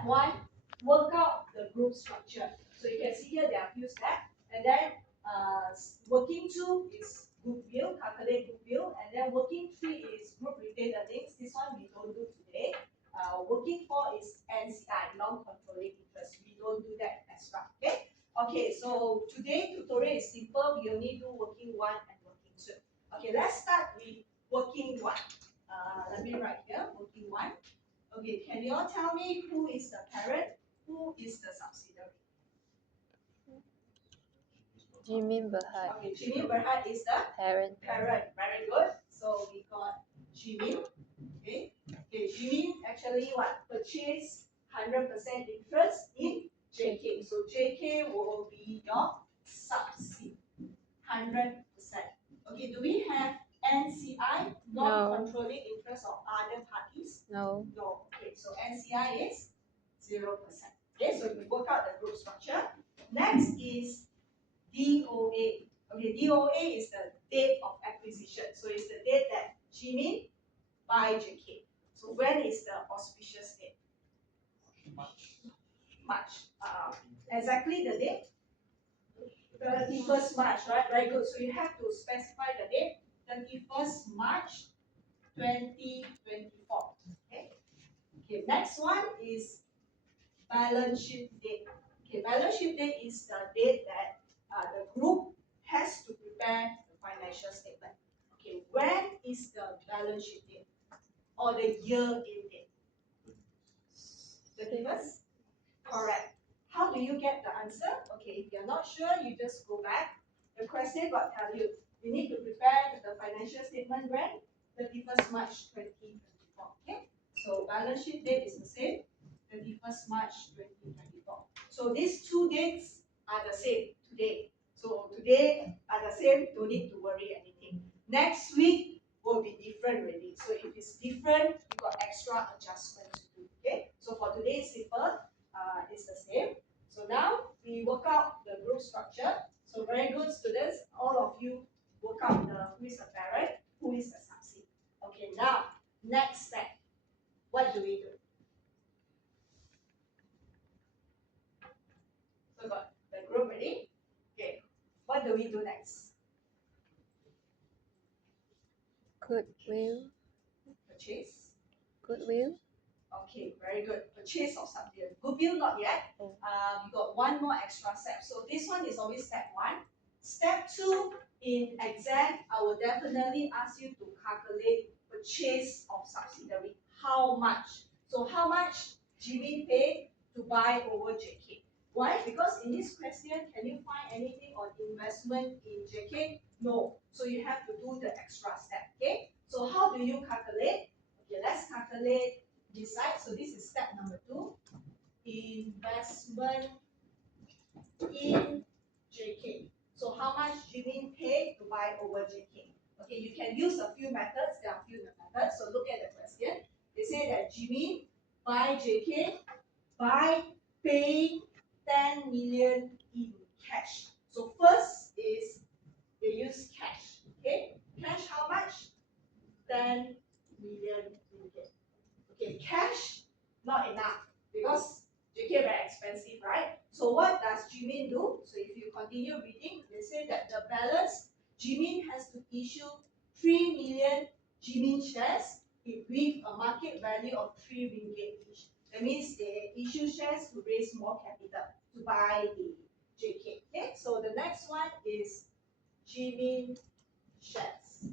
step one, work out the group structure. So you can see here there are a few steps, and then working two is goodwill, calculate goodwill, and then working three is group retained earnings. This one we don't do today. Working four is NCI, non-controlling interest. We don't do that as well. Okay. Okay. So today tutorial is simple. We only do working one and working two. Okay. Let's start with working one. Let me write here. Working one. Okay. Can you all tell me who is the parent? Who is the subsidiary? Jimin Berhad. Okay, Jimin Berhad is the Parent. parent. Very good. So we got Jimin. Okay. Okay, Jimin actually what? Purchase 100% interest in JK. So JK will be your subsidy. 100%. Okay, do we have NCI, non-controlling interest of other parties? No. No. Okay, so NCI is 0%. Okay, so we work out the group structure. Next is DOA. Okay, DOA is the date of acquisition. So it's the date that Jimin buy JK. So when is the auspicious date? March. Exactly the date? 31st March, right? Very good. So you have to specify the date. 31st March 2024. Okay. Okay. Next one is balance sheet date. Okay. Balance sheet date is the date that the group has to prepare the financial statement. Okay. When is the balance sheet date or the year end date? 31st. Correct. How do you get the answer? Okay, if you're not sure, you just go back. The question will tell you, you need to prepare the financial statement when? 31st March 2024. Okay, so balance sheet date is the same, 31st March 2024. So these two dates are the same today. So today are the same, don't need to worry anything. Next week will be different already. So if it's different, you got extra adjustments to do. Okay, so for today it's simple. Is the same. So now we work out the group structure. So very good students, all of you work out who is the parent, who is the subsidy. Okay, now next step. What do we do? So got the group ready? Okay. What do we do next? Goodwill. Purchase. Goodwill. Okay, very good. Purchase of subsidiary. Goodwill not yet. We got one more extra step. So this one is always step one. Step two, in exam, I will definitely ask you to calculate purchase of subsidiary. How much? So how much Jimin paid to buy over JK? Why? Because in this question, can you find anything on investment in JK? No. So you have to do the extra step. Okay. So how do you calculate? Okay, let's calculate this side. So this is step number 2. Investment in JK. So how much Jimin paid to buy over JK? Okay, you can use a few methods. There are a few methods. So look at the question. They say that Jimin buy JK by paying 10 million in cash. So first is they use cash. Okay, cash how much? 10 million ringgit. Okay, cash not enough because JK very expensive, right? So what does Jimin do? So if you continue reading, they say that the balance Jimin has to issue 3 million Jimin shares with a market value of 3 ringgit each. That means they issue shares to raise more capital to buy the JK. Okay, so the next one is Jimin shares.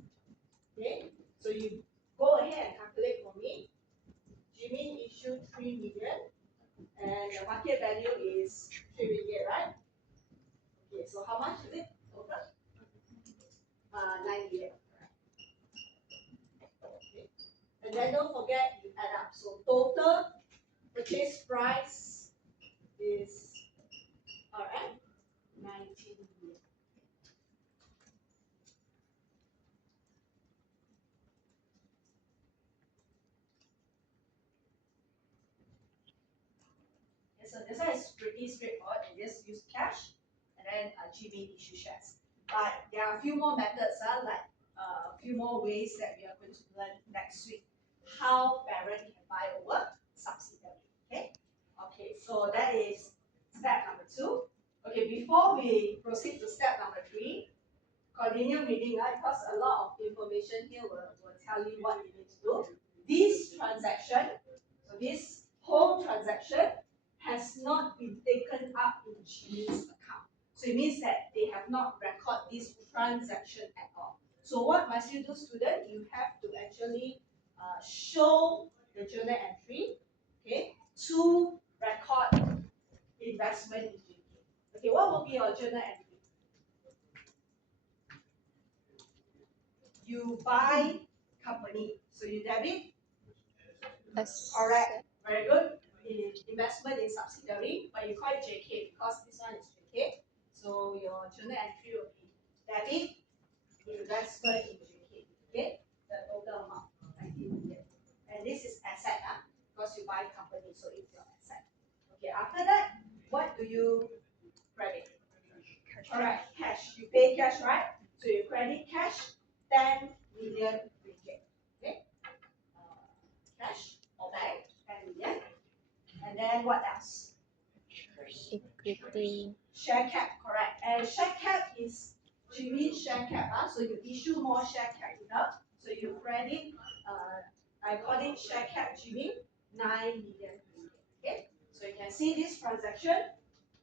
Okay, so you go ahead and calculate for me. Jimin issued 3 million and the market value is 3 ringgit, right? Okay, so how much is it total? 9 million. Okay. And then don't forget you add up. So total purchase price is alright, 19 million. So this one is pretty straightforward. You just use cash and then GB issue shares. But there are a few more methods, like a few more ways that we are going to learn next week. How parent can buy over subsidiary. Okay. So that is step number 2. Okay, before we proceed to step number 3, continue reading, right? Because a lot of information here will tell you what you need to do. This transaction, so this whole transaction has not been taken up in Jimin's account. So it means that they have not recorded this transaction at all. So what must you do, student? You have to actually show the journal entry, okay, to record investment in JK. Okay, what will be your journal entry? You buy company, so you debit. Correct. Very good. Investment in subsidiary, but you call it JK because this one is JK. So your journal entry will be debit investment in JK. Okay, the total amount 19 million. And this is asset, because you buy company, so it's your asset. Okay, after that, what do you credit? Correct, cash. You pay cash, right? So you credit cash 10 million ringgit. Okay, cash or bank 10 million. And then what else? Equity. Share cap, correct. And share cap is Jimin share cap. So you issue more share capital. So you credit, I call it share cap Jimin, 9 million. Okay. So you can see this transaction,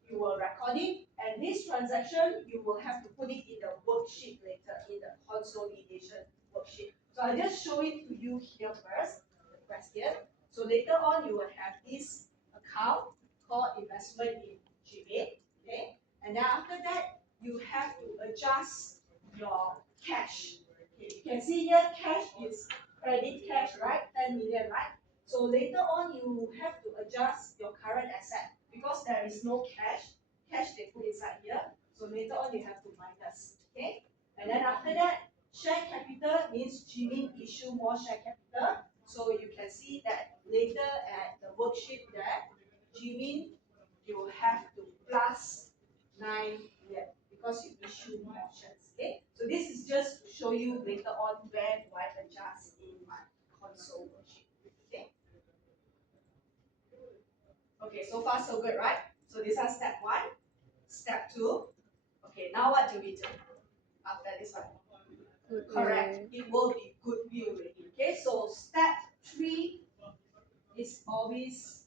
you will record it. And this transaction, you will have to put it in the worksheet later, in the consolidation worksheet. So I'll just show it to you here first, the question. So later on, you will have this account called investment in Jimin. Okay, and then after that, you have to adjust your cash. Okay, you can see here cash is credit cash, right? 10 million, right? So later on, you have to adjust your current asset because there is no cash. Cash they put inside here. So later on, you have to minus. Okay, and then after that, share capital means Jimin issue more share capital. So you can see that later at the worksheet there, Jimin, you have to plus 9 million because you issue more shares. Okay, so this is just to show you later on where do I adjust in my console worksheet. Okay. Okay, so far so good, right? So this is step 1. Step 2. Okay, now what do we do after this one? Correct. It will be goodwill already. Okay, so step 3 is always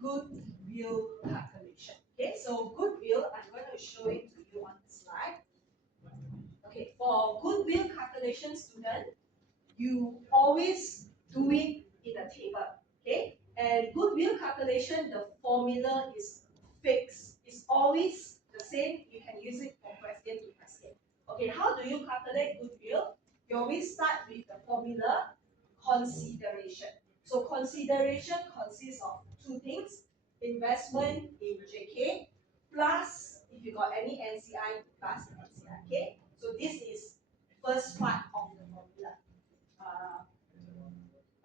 goodwill calculation. Okay, so goodwill, I'm going to show it to you on the slide. Okay, for goodwill calculation, student, you always do it in a table. Okay, and goodwill calculation, the formula is fixed. It's always the same. You can use it for question to question. Okay, how do you calculate goodwill? You always start with the formula consideration. So consideration consists of 2 things: investment in JK plus if you got any NCI plus NCI. Okay, so this is first part of the formula.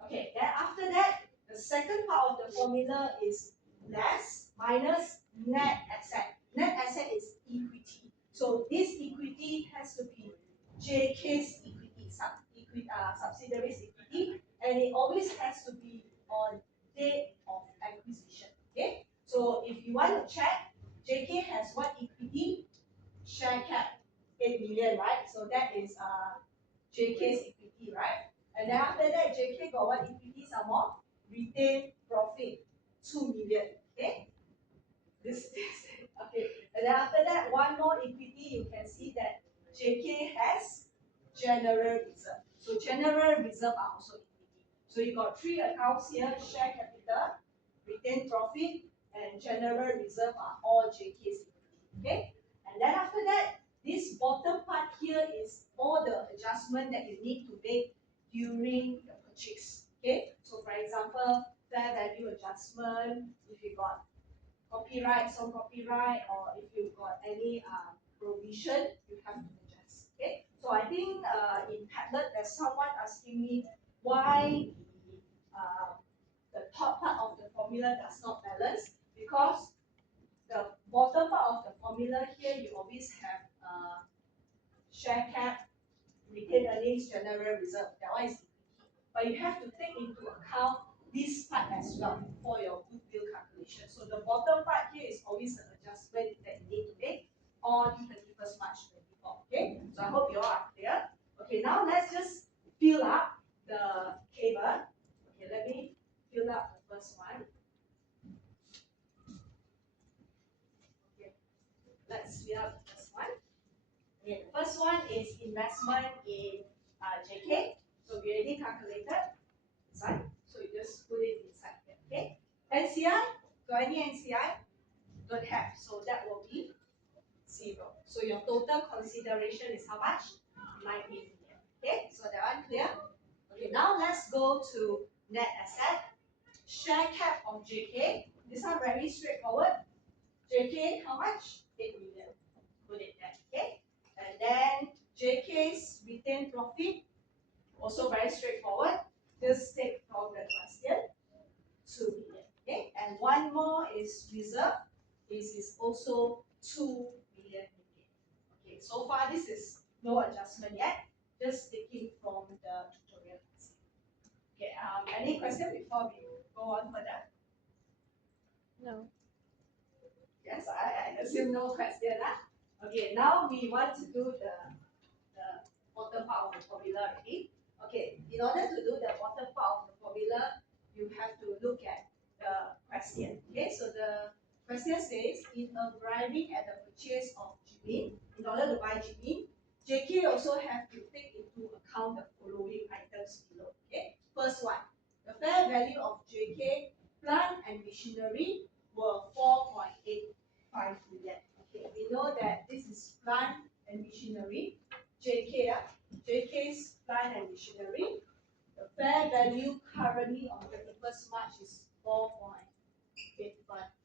Okay, then after that, the second part of the formula is less minus net asset. Net asset is equity. So this equity has to be JK's equity, subsidiary's equity, and it always has to be on date of acquisition. Okay, so if you want to check, JK has what equity? Share cap 8 million, right? So that is JK's equity, right? And then after that, JK got what equity some more? Retained profit 2 million. Okay? This okay. And then after that, one more equity, you can see that JK has general reserve. So general reserve are also equity. So you got 3 accounts here: share capital, retained profit, and general reserve are all JK's equity. Okay? And then after that, this bottom part here is all the adjustment that you need to make during the purchase. Okay, so for example, fair value adjustment, if you got copyright, some copyright, or if you got any provision, you have to adjust. Okay, so I think in Padlet, there's someone asking me why the top part of the formula does not balance, because the bottom part of the formula here, you always have share cap, retained earnings, general reserve. That one is equity. But you have to take into account this part as well for your goodwill calculation. Okay, the first one is investment in JK. So we already calculated inside. So you just put it inside here. Okay. NCI, got any NCI? Don't have. So that will be 0. So your total consideration is how much? 90 million. Okay, so that one clear? Okay, now let's go to net asset. Share cap of JK. This one very straightforward. JK, how much? 8 million. Put it there. Okay. And then JK's retained profit, also very straightforward. Just take from the question, 2 million. Okay. And one more is reserve. This is also 2 million. Okay. So far, this is no adjustment yet. Just taking from the tutorial. Okay. Any question before we go on further? No. Yes, I assume no question. Okay, now we want to do the bottom part of the formula already. Okay, in order to do the bottom part of the formula, you have to look at the question. Okay, so the question says, in arriving at the purchase of Jimin, in order to buy Jimin, JK also have to take into account the following items below. Okay, first one, the fair value of JK plant and machinery were 4.85 million. Okay, we know that this is plant and machinery. JK's plant and machinery. The fair value currently on 31st March is 4.85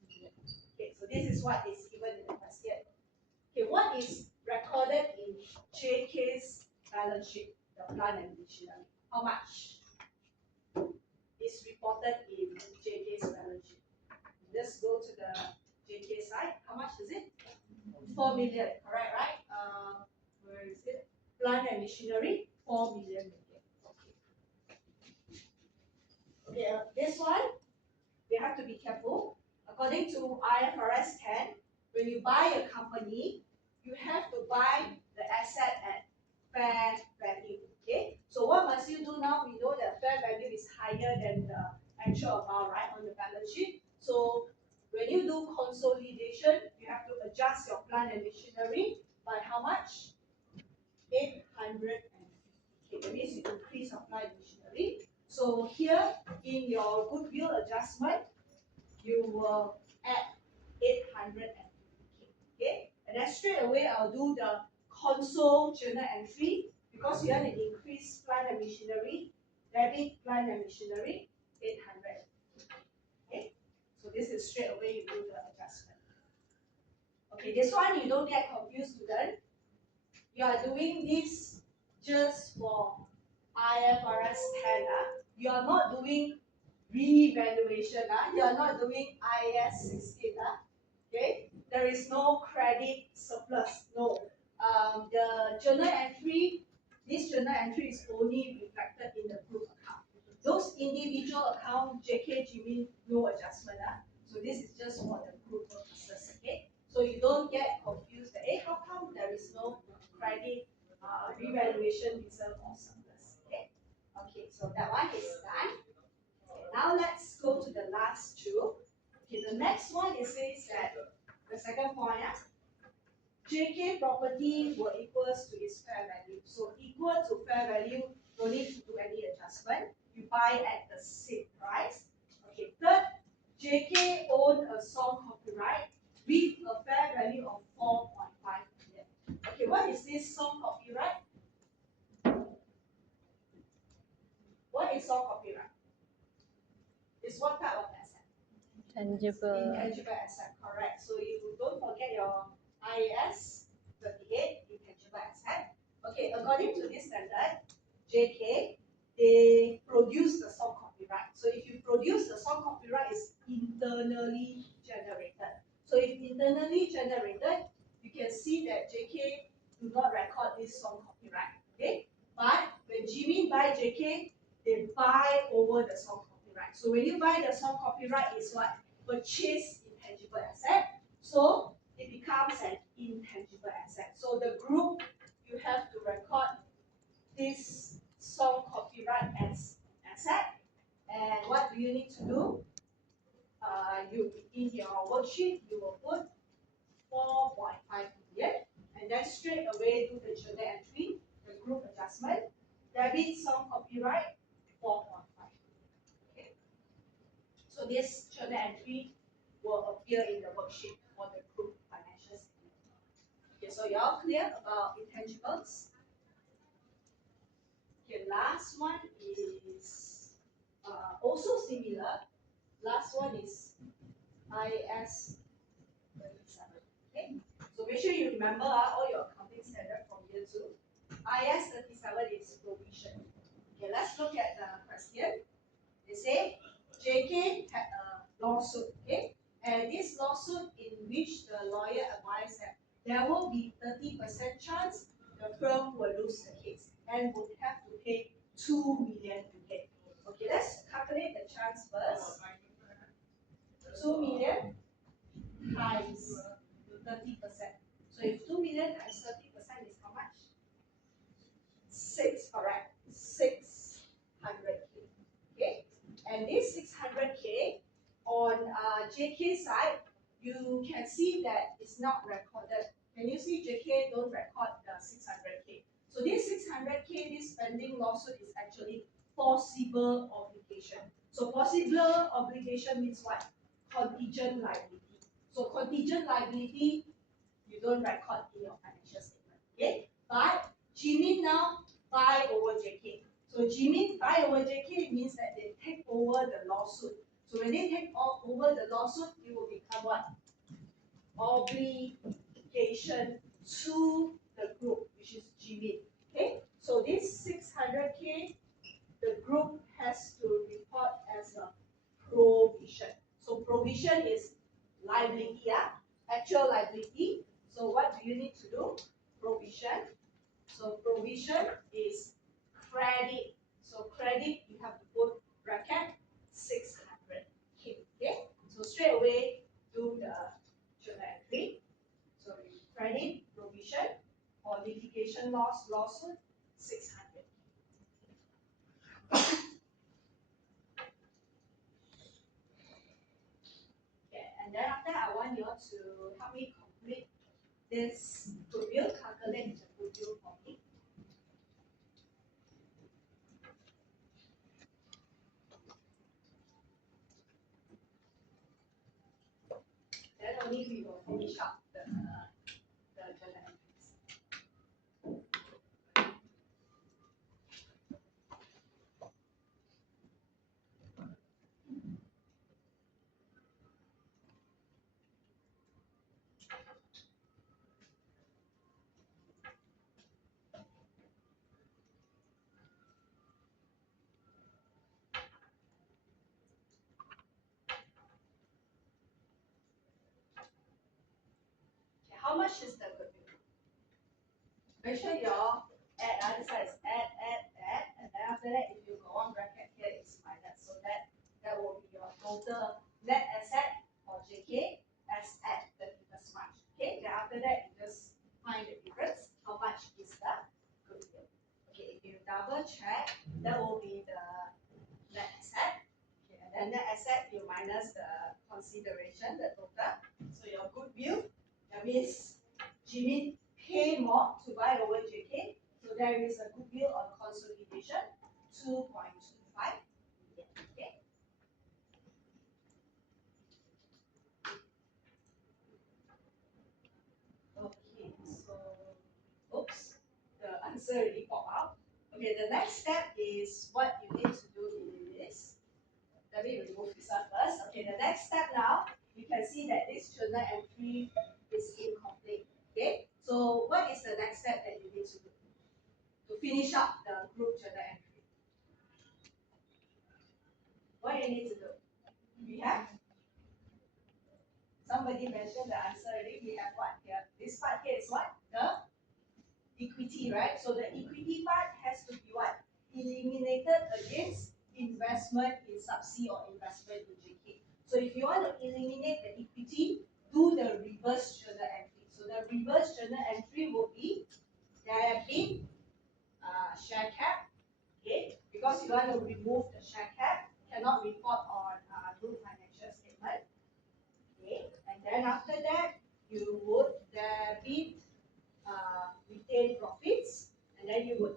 million. Okay, so this is what is given in the question. Okay, what is recorded in JK's balance sheet, the plant and machinery? How much is reported in JK's balance sheet? Let's go to the JK side. How much is it? 4 million, correct, right? Where is it? Plant and machinery, 4 million. Okay, this one, we have to be careful. According to IFRS 10, when you buy a company, you have to buy the asset at fair value. Okay, so what must you do now? We know that fair value is higher than the actual amount, right, on the balance sheet. So when you do consolidation, you have to adjust your plant and machinery by how much? 850. Okay, that means you increase your plant and machinery. So here in your goodwill adjustment, you will add 850. Okay, and then straight away I'll do the console journal entry because you want to increase plant and machinery, debit plant and machinery, 800. Okay, so this is straight away you do the adjustment. Okay, this one you don't get confused, student. You are doing this just for IFRS 10. You are not doing revaluation. You are not doing IAS 16. Okay, there is no credit surplus. No. The journal entry, this journal entry is only reflected in the group account. Those individual account, JK, Jimin, no adjustment. So this is just for the group purposes. Okay, so you don't get confused. How come there is no credit revaluation reserve or surplus? Okay, okay, so that one is done. Okay, now let's go to the last two. Okay, the next one it says that the second point, JK property will equals to its fair value. So equal to fair value, don't need to do any adjustment. You buy at the same price. Okay, third, JK own a song copyright with a fair value of 4.5 million. Okay, what is this song copyright? What is song copyright? It's what type of asset? Tangible. Intangible asset, correct. So you don't forget your IAS 38, intangible asset. Okay, according to this standard, JK, they produce the song copyright. So if you produce the song copyright, it's internally generated. So if internally generated, you can see that JK do not record this song copyright. Okay, but when Jimin buy JK, they buy over the song copyright. So when you buy the song copyright, is what? Purchase intangible asset. So it becomes an intangible asset. So the group, you have to record this song copyright as asset. And what do you need to do? You in your worksheet, you will put 4.5 million, and then straight away do the journal entry, the group adjustment, debit some copyright 4.5. Okay. So this journal entry will appear in the worksheet for the group financial statement. Okay, so you all clear about intangibles? Okay, last one is also similar. Last one is IS 37. Okay, so make sure you remember all your accounting standard from year 2. IS 37 is provision. Okay, let's look at the question. They say JK had a lawsuit, okay, and this lawsuit in which the lawyer advised that there will be 30% chance the firm will lose the case and would have to pay 2 million to get. Okay, let's calculate the chance first. 2 million times 30%. So if 2 million times 30% is how much? 6, correct? 600K. Okay, and this 600K on JK side, you can see that it's not recorded. Can you see JK don't record the 600K? So this 600K, this pending lawsuit is actually possible obligation. So possible obligation means what? Contingent liability. So contingent liability, you don't record in your financial statement. Okay, but Jimin now buy over JK. So Jimin buy over JK means that they take over the lawsuit. So when they take over the lawsuit, it will become what? Obligation to the group, which is Jimin. Okay, so this 600K, the group has to report as a provision. So provision is liability, yeah? Actual liability. So what do you need to do? Provision. So provision is credit. So credit, you have to put bracket 600K. Okay? So straight away do the journal entry. So credit provision or litigation loss lawsuit 600. Okay, and then after I want you all to help me complete this goodwill, calculate the goodwill for me. Then only we will finish up the journal entries. Okay, how much is the goodwill? Make sure you all add, this side is add, and then after that, if you go on bracket here, it's minus. So that will be your total net asset for JK as at 31st March. Okay, then after that, you just find the difference. How much is the goodwill? Okay, if you double check, that will be the net asset. Okay, and then net asset, you minus the consideration, the total. So your goodwill, that means Jimmy pay more to buy over JK. So there is a goodwill on consolidation, 2.25 million. Okay. Okay, so oops, the answer already popped out. Okay, the next step is what you need to do is, let me remove this one first. Okay, the next step now, you can see that this journal entry is incomplete. Okay, so what is the next step that you need to do to finish up the group journal entry? What do you need to do? We have somebody mentioned the answer already. We have what here? This part here is what? The equity, right? So the equity part has to be what? Eliminated against investment in subsea or investment in JK. So if you want to eliminate the equity, do the reverse journal entry. So the reverse journal entry will be there have been share cap, okay? Because you want to remove the share cap, cannot report on group financial statement, okay? And then after that, you would debit gain profits, and then you would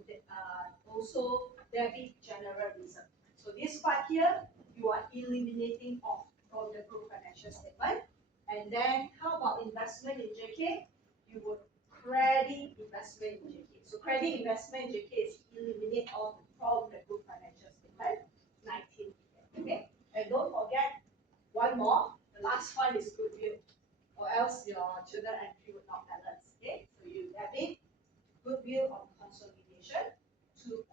also debit general reserve. So this part here, you are eliminating off from the group financial statement. And then how about investment in JK? You would credit investment in JK. So credit investment in JK is eliminate off from the group financial statement, 19 million. Okay? And don't forget one more, the last one is goodwill, or else your journal entry would not balance. Okay? So you debit goodwill on consolidation, 2.25.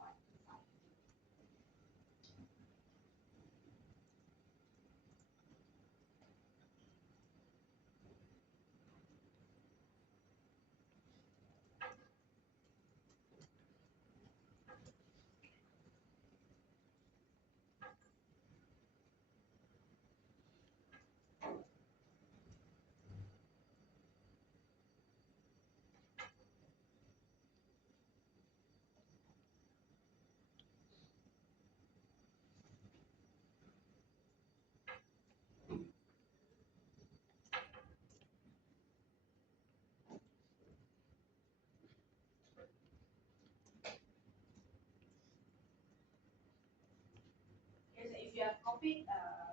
Okay, so if you have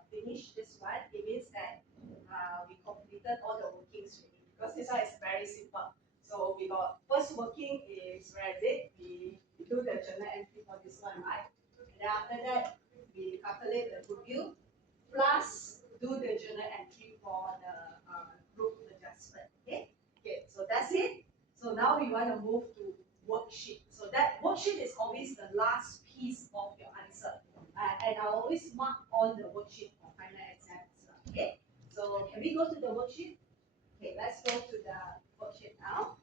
finished this one, it means that we completed all the workings already. Because this one is very simple. So we got first working is where is it? We do the journal entry for this one, right? And then after that, we calculate the goodwill plus do the journal entry for the group adjustment. Okay. Okay. So that's it. So now we want to move to worksheet. So that worksheet is always the last piece of your answer. And I always mark on the worksheet for final exam as well. Okay. So can we go to the worksheet? Okay, let's go to the worksheet now.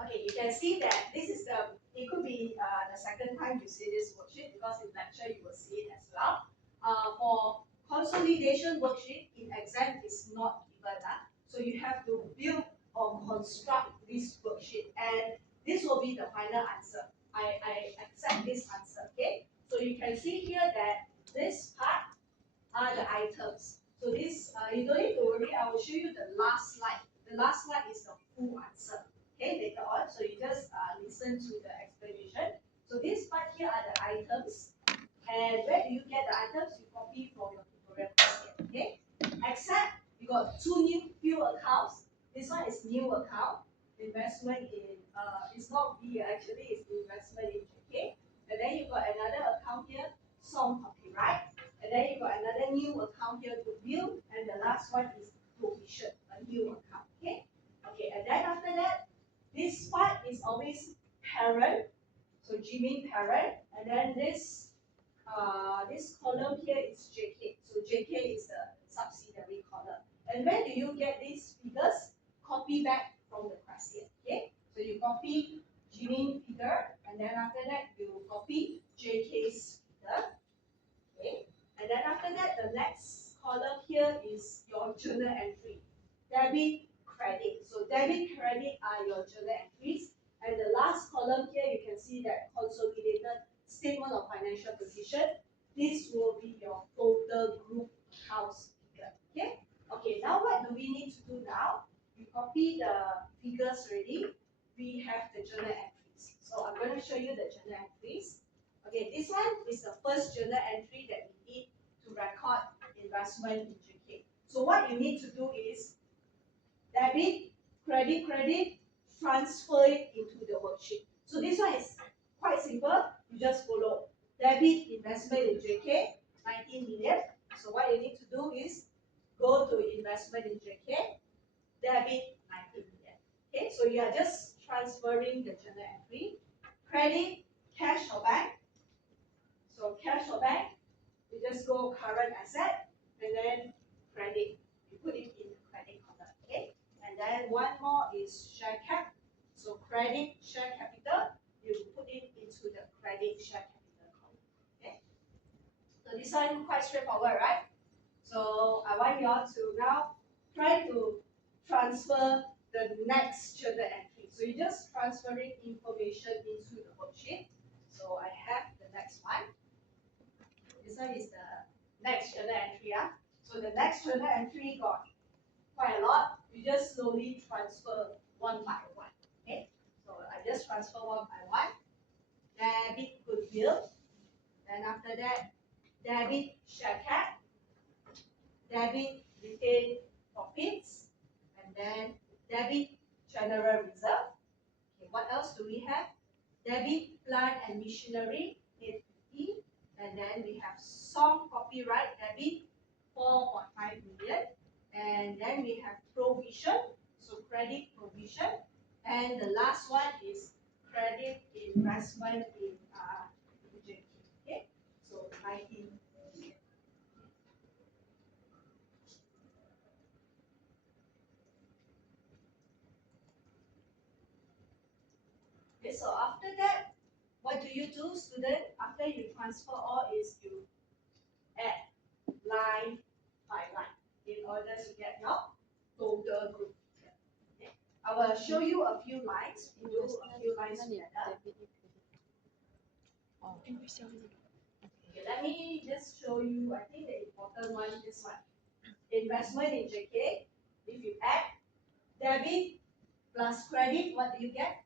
Okay, you can see that this is it could be the second time you see this worksheet because in lecture you will see it as well. For consolidation worksheet in exam is not given. So you have to build or construct this worksheet and this will be the final answer. I accept this answer, okay? So you can see here that this part are the items. So this, you don't need to worry, I will show you the last slide. The last slide is the full answer, okay, later on. So you just listen to the explanation. So this part here are the items. And where do you get the items? You copy from your tutorial basket, okay? Except you got two few accounts. This one is new account, investment in, it's not B actually, it's investment in JK. And then you got another account here, song copyright. And then you got another new account here, goodwill. And the last one is provision, a new account, okay? Okay, and then after that, this part is always parent. So Jimin parent. And then this column here is JK. So JK is the subsidiary column. And where do you get these figures? Copy back from the question. Okay? So you copy Jimin figure, and then after that you copy JK's figure. Okay? And then after that, the next column here is your journal entry. Debit, credit. So debit, credit are your journal entries. And the last column here, you can see that consolidated statement of financial position. This will be your total group accounts figure. Okay? Okay, now what do we need to do now? We copy the figures already. We have the journal entries. So I'm going to show you the journal entries. Okay, this one is the first journal entry that we need to record investment in JK. So what you need to do is debit, credit, transfer it into the worksheet. So this one is quite simple. You just follow debit investment in JK, 19 million. So what you need to do is go to investment in JK, debit 19 million. Okay, so you are just transferring the journal entry. Credit, cash or bank. So cash or bank, you just go current asset and then credit. You put it in the credit column, okay? And then one more is share cap. So credit share capital, you put it into the credit share capital column, okay? So this one quite straightforward, right? So I want you all to now try to transfer the next journal entry. So you just transferring information into the worksheet. So I have the next one. This one is the next journal entry. So the next journal entry got quite a lot. You just slowly transfer one by one. Okay, so I just transfer one by one. Debit goodwill. Then after that, debit share cap, debit retained profits, and then debit general reserve. Okay, what else do we have? Debit plant and machinery 850, and then we have song copyright debit 4.5 million, and then we have provision, so credit provision, and the last one is credit investment in JK. Okay, so 19. Okay, so after that, what do you do, student? After you transfer all is you add line by line in order to get your total group. Okay. I will show you a few lines. We do a few lines together. Okay, let me just show you, I think the important one, this one. Investment in JK, if you add debit plus credit, what do you get?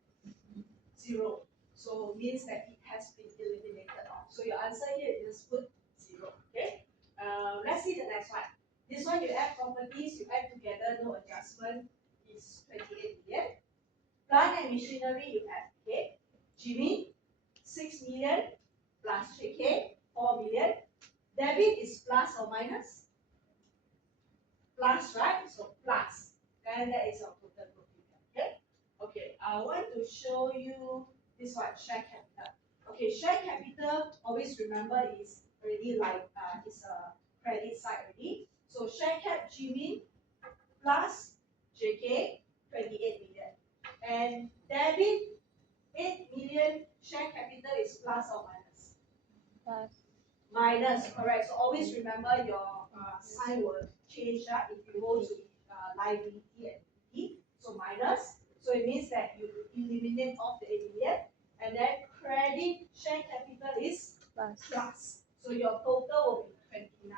0. So means that it has been eliminated off. So your answer here is put 0. Okay. Let's see the next one. This one you add properties, you add together, no adjustment, is 28 million. Plant and machinery you add. Okay. Jimmy, 6 million plus JK, 4 million. Debit is plus or minus? Plus, right? So plus. And that is our total group. Okay. Okay. I want to show you this one, share capital. Okay, share capital, always remember is already like it's a credit side already. So share cap Jimmy plus JK 28 million. And debit 8 million share capital is plus or minus? Plus. Minus, correct. So always remember your sign will change that if you go to liability and equity. So minus. So it means that you eliminate off the 8 million. And then credit share capital is plus. So your total will be 29.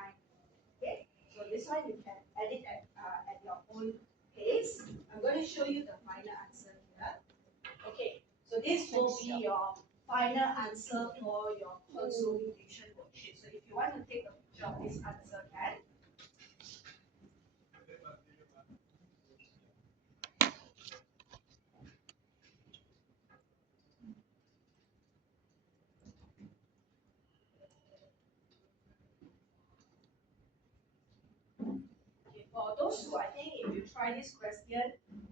Okay. So this one you can edit at your own pace. I'm going to show you the final answer here. Okay. So this will be your final answer for your consolidation worksheet. So if you want to take a picture of this answer, can. Okay, for those who I think if you try this question,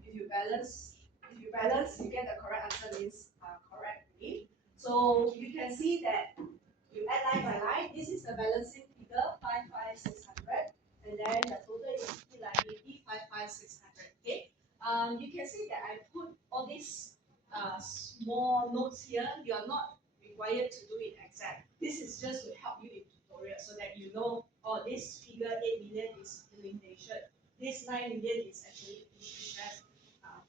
if you balance, you get the correct answer means correctly. So you can see that you add line by line. This is the balancing figure 55600, and then the total equity liability 55600. Okay. You can see that I put all these small notes here. You are not required to do it exact. This is just to help you in tutorial so that you know, oh, this figure 8 million is elimination. This 9 million is actually interest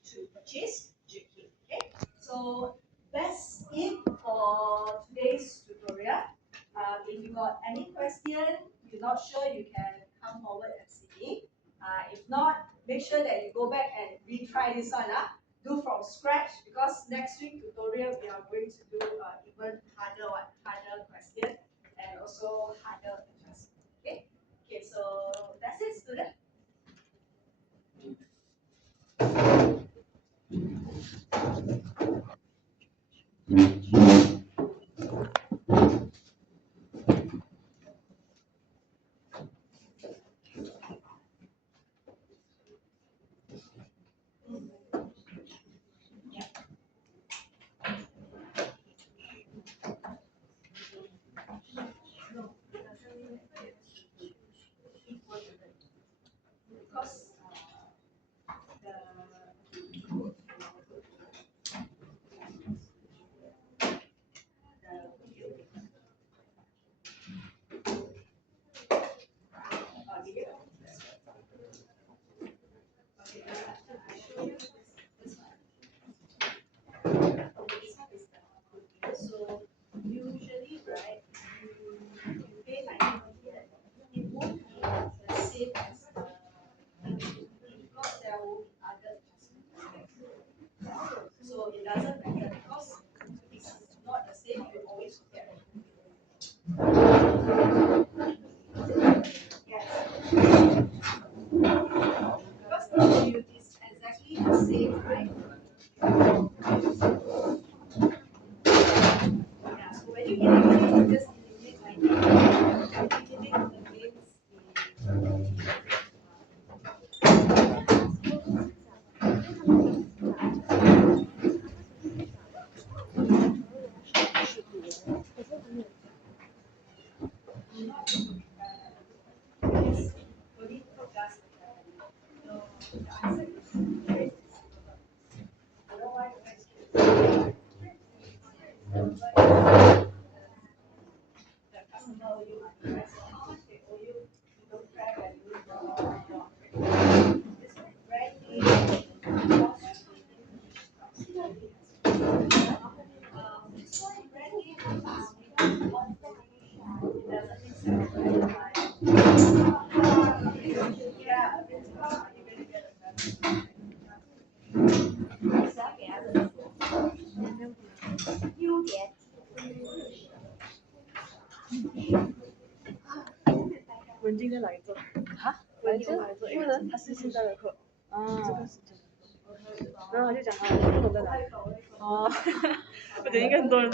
to purchase JK. Okay. So that's it for today's tutorial. If you got any question, you're not sure, you can come forward and see me. If not, make sure that you go back and retry this one. Do from scratch, because next week tutorial we are going to do even harder question and also harder adjustment. Okay. Okay. So that's it, student. No, it doesn't mean 文静在哪一个？哈，文静来做，因为他是现在的课，这个时间。然后他就讲他不懂在哪里。哦，我觉得应该很多人。